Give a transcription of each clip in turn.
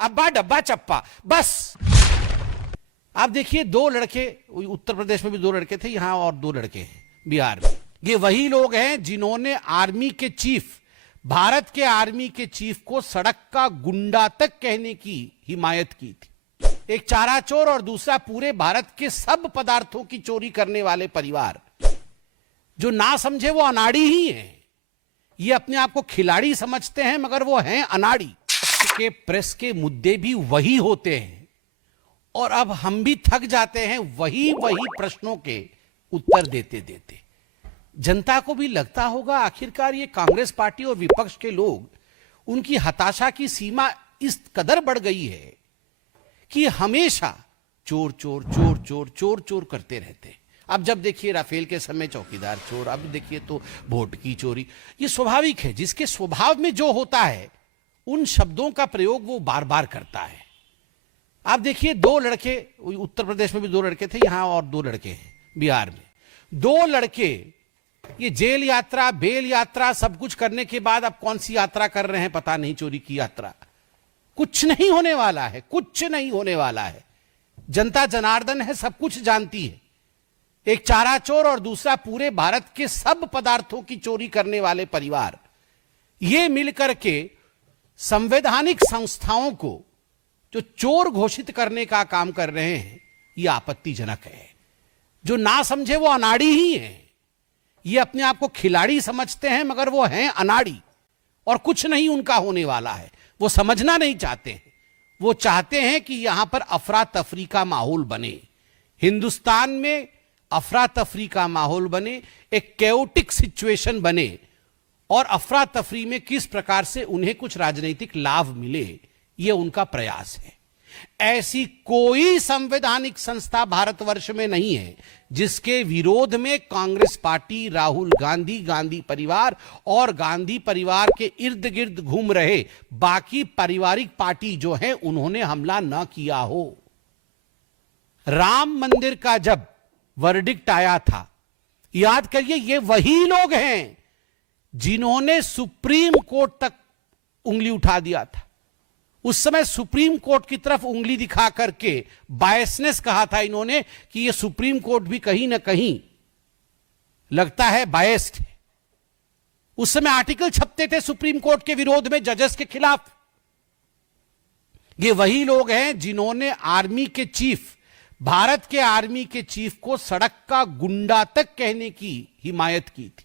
अब्बा डब्बा चप्पा, बस। आप देखिए, दो लड़के, उत्तर प्रदेश में भी दो लड़के थे, यहां और दो लड़के हैं बिहार में। ये वही लोग हैं जिन्होंने आर्मी के चीफ, भारत के आर्मी के चीफ को सड़क का गुंडा तक कहने की हिमायत की थी। एक चारा चोर और दूसरा पूरे भारत के सब पदार्थों की चोरी करने वाले परिवार। जो ना समझे वो अनाड़ी ही है। ये अपने आप को खिलाड़ी समझते हैं मगर वो हैं अनाड़ी। के प्रेस के मुद्दे भी वही होते हैं और अब हम भी थक जाते हैं वही प्रश्नों के उत्तर देते देते। जनता को भी लगता होगा आखिरकार ये कांग्रेस पार्टी और विपक्ष के लोग, उनकी हताशा की सीमा इस कदर बढ़ गई है कि हमेशा चोर चोर चोर चोर चोर चोर करते रहते। अब जब देखिए राफेल के समय चौकीदार चोर, अब देखिए तो वोट की चोरी। ये स्वाभाविक है, जिसके स्वभाव में जो होता है उन शब्दों का प्रयोग वो बार बार करता है। आप देखिए, दो लड़के, उत्तर प्रदेश में भी दो लड़के थे, यहां और दो लड़के हैं बिहार में। दो लड़के ये जेल यात्रा, बेल यात्रा सब कुछ करने के बाद अब कौन सी यात्रा कर रहे हैं पता नहीं, चोरी की यात्रा। कुछ नहीं होने वाला है, कुछ नहीं होने वाला है। जनता जनार्दन है, सब कुछ जानती है। एक चारा चोर और दूसरा पूरे भारत के सब पदार्थों की चोरी करने वाले परिवार, ये मिलकर के संवैधानिक संस्थाओं को जो चोर घोषित करने का काम कर रहे हैं, यह आपत्तिजनक है। जो ना समझे वो अनाड़ी ही है। ये अपने आप को खिलाड़ी समझते हैं मगर वो हैं अनाड़ी और कुछ नहीं उनका होने वाला है। वो समझना नहीं चाहते हैं। वो चाहते हैं कि यहां पर अफरा तफरी का माहौल बने, हिंदुस्तान में अफरा तफरी का माहौल बने, एक कैओटिक सिचुएशन बने और अफरा तफरी में किस प्रकार से उन्हें कुछ राजनीतिक लाभ मिले, यह उनका प्रयास है। ऐसी कोई संवैधानिक संस्था भारतवर्ष में नहीं है जिसके विरोध में कांग्रेस पार्टी, राहुल गांधी, गांधी परिवार और गांधी परिवार के इर्द गिर्द घूम रहे बाकी पारिवारिक पार्टी जो है उन्होंने हमला न किया हो। राम मंदिर का जब वर्डिक्ट आया था, याद करिए, ये वही लोग हैं जिन्होंने सुप्रीम कोर्ट तक उंगली उठा दिया था। उस समय सुप्रीम कोर्ट की तरफ उंगली दिखा करके बायसनेस कहा था इन्होंने कि ये सुप्रीम कोर्ट भी कहीं ना कहीं लगता है बायस्ड है। उस समय आर्टिकल छपते थे सुप्रीम कोर्ट के विरोध में, जजेस के खिलाफ। ये वही लोग हैं जिन्होंने आर्मी के चीफ, भारत के आर्मी के चीफ को सड़क का गुंडा तक कहने की हिमायत की थी।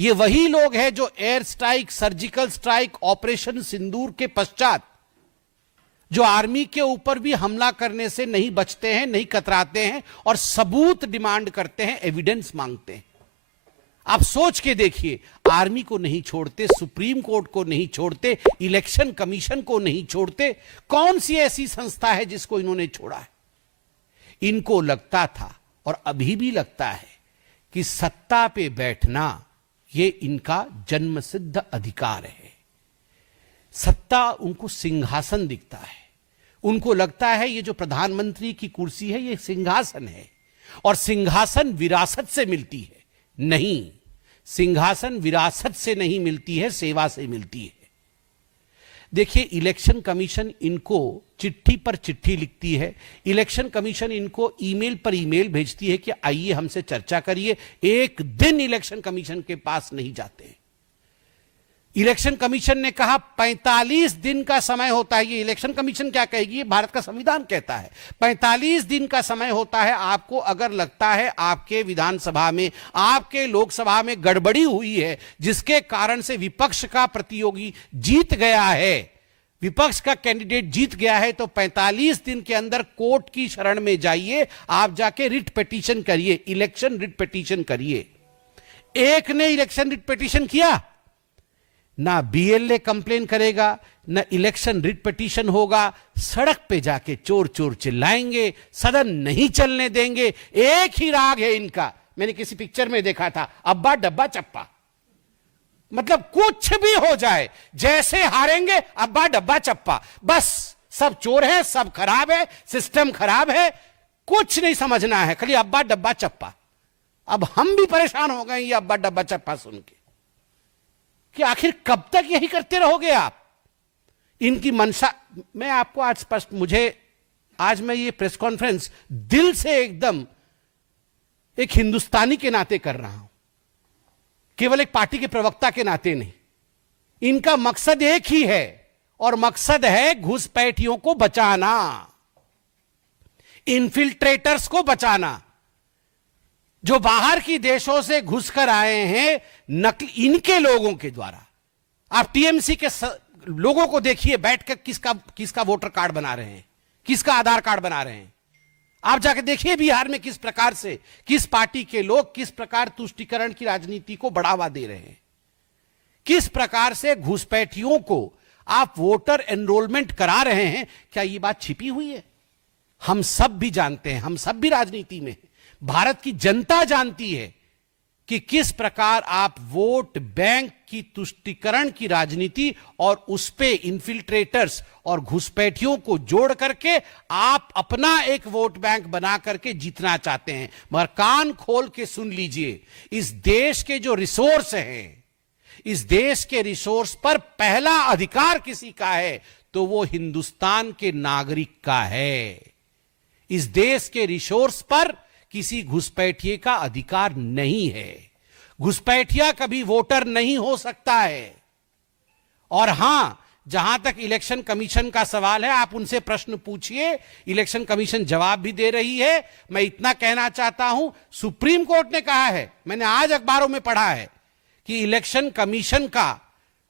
ये वही लोग हैं जो air strike, surgical strike, operation Sindoor के पश्चात जो आर्मी के ऊपर भी हमला करने से नहीं बचते हैं, नहीं कतराते हैं और सबूत डिमांड करते हैं, एविडेंस मांगते हैं। आप सोच के देखिए, आर्मी को नहीं छोड़ते, सुप्रीम कोर्ट को नहीं छोड़ते, इलेक्शन कमीशन को नहीं छोड़ते, कौन सी ऐसी संस्था है जिसको इन्होंने छोड़ा है? इनको लगता था और अभी भी लगता है कि सत्ता पे बैठना ये इनका जन्मसिद्ध अधिकार है। सत्ता उनको सिंहासन दिखता है। उनको लगता है ये जो प्रधानमंत्री की कुर्सी है ये सिंहासन है और सिंहासन विरासत से मिलती है। नहीं, सिंहासन विरासत से नहीं मिलती है, सेवा से मिलती है। देखिए, इलेक्शन कमीशन इनको चिट्ठी पर चिट्ठी लिखती है, इलेक्शन कमीशन इनको ईमेल पर ईमेल भेजती है कि आइए हमसे चर्चा करिए। एक दिन इलेक्शन कमीशन के पास नहीं जाते। इलेक्शन कमीशन ने कहा 45 दिन का समय होता है। ये इलेक्शन कमीशन क्या कहेगी? ये भारत का संविधान कहता है 45 दिन का समय होता है। आपको अगर लगता है आपके विधानसभा में, आपके लोकसभा में गड़बड़ी हुई है जिसके कारण से विपक्ष का प्रतियोगी जीत गया है, विपक्ष का कैंडिडेट जीत गया है, तो 45 दिन के अंदर कोर्ट की शरण में जाइए। आप जाके रिट पिटीशन करिए, इलेक्शन रिट पिटीशन करिए। एक ने इलेक्शन रिट पिटीशन किया, ना बीएलए कंप्लेन करेगा, ना इलेक्शन रिट पिटीशन होगा। सड़क पे जाके चोर चोर चिल्लाएंगे, सदन नहीं चलने देंगे। एक ही राग है इनका, मैंने किसी पिक्चर में देखा था, अब्बा डब्बा चप्पा। मतलब कुछ भी हो जाए, जैसे हारेंगे अब्बा डब्बा चप्पा, बस। सब चोर है, सब खराब है, सिस्टम खराब है, कुछ नहीं समझना है, खाली अब्बा डब्बा चप्पा। अब हम भी परेशान हो गए ये अब्बा डब्बा चप्पा सुन के कि आखिर कब तक यही करते रहोगे आप? इनकी मंशा, मैं आपको आज स्पष्ट, आज मैं ये प्रेस कॉन्फ्रेंस दिल से एकदम एक हिंदुस्तानी के नाते कर रहा हूं, केवल एक पार्टी के प्रवक्ता के नाते नहीं। इनका मकसद एक ही है, और मकसद है घुसपैठियों को बचाना, इन्फिल्ट्रेटर्स को बचाना, जो बाहर की देशों से घुसकर आए हैं नकली इनके लोगों के द्वारा। आप टीएमसी के लोगों को देखिए बैठकर किसका वोटर कार्ड बना रहे हैं, किसका आधार कार्ड बना रहे हैं। आप जाकर देखिए बिहार में किस प्रकार से, किस पार्टी के लोग किस प्रकार तुष्टीकरण की राजनीति को बढ़ावा दे रहे हैं, किस प्रकार से घुसपैठियों को आप वोटर एनरोलमेंट करा रहे हैं। क्या ये बात छिपी हुई है? हम सब भी जानते हैं, हम सब भी राजनीति में हैं। भारत की जनता जानती है कि किस प्रकार आप वोट बैंक की तुष्टीकरण की राजनीति और उस पे इन्फिल्ट्रेटर्स और घुसपैठियों को जोड़ करके आप अपना एक वोट बैंक बना करके जीतना चाहते हैं। मगर कान खोल के सुन लीजिए, इस देश के जो रिसोर्स हैं, इस देश के रिसोर्स पर पहला अधिकार किसी का है तो वो हिंदुस्तान के नागरिक का है। इस देश के रिसोर्स पर किसी घुसपैठिए का अधिकार नहीं है। घुसपैठिया कभी वोटर नहीं हो सकता है। और हां, जहां तक इलेक्शन कमीशन का सवाल है, आप उनसे प्रश्न पूछिए, इलेक्शन कमीशन जवाब भी दे रही है। मैं इतना कहना चाहता हूं, सुप्रीम कोर्ट ने कहा है, मैंने आज अखबारों में पढ़ा है कि इलेक्शन कमीशन का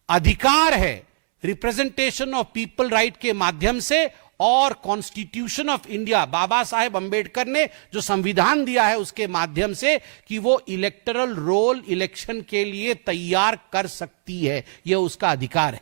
अधिकार है रिप्रेजेंटेशन ऑफ पीपल राइट के माध्यम से, और constitution of India, Baba Saheb Ambedkar ने जो संविधान दिया है उसके माध्यम से, कि वो इलेक्टरल रोल इलेक्शन के लिए तैयार कर सकती है। यह उसका अधिकार है।